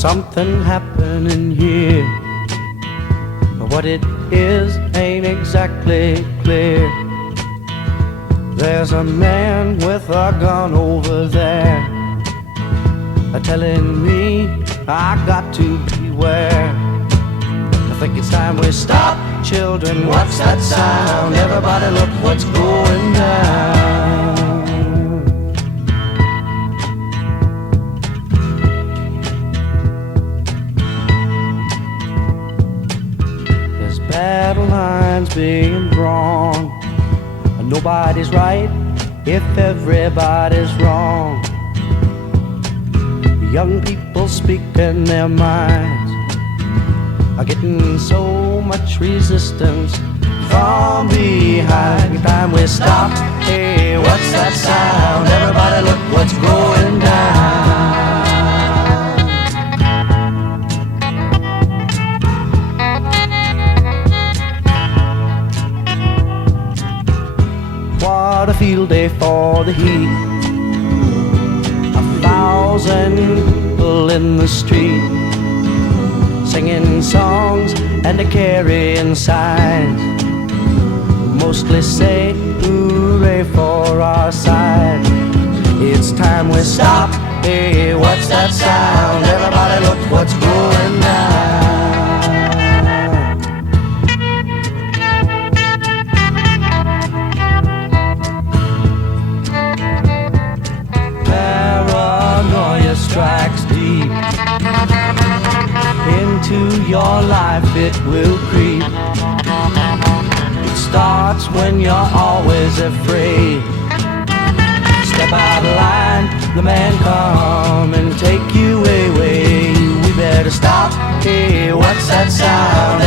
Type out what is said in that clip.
something happening here, but what it is ain't exactly clear. There's a man with a gun over there, telling me I got to beware. I think it's time we stop. Children, what's that sound? Everybody look what's going down. There's battle lines being drawn. Nobody's right if everybody's wrong. Young people speaking their minds are getting so much resistance from behind. Time we stop. Hey, what's that sound? Everybody look what's going down. What a field day for the heat. 1,000 people in the street, singing songs and carrying signs, mostly say hooray for our side. It's time we stop. Hey, what's that sound? Everybody look what's going down. Paranoia strikes deep into your life, it will creep. It starts when you're always afraid. Step out of line, the man come and take you away. We better stop. Hey, what's that sound?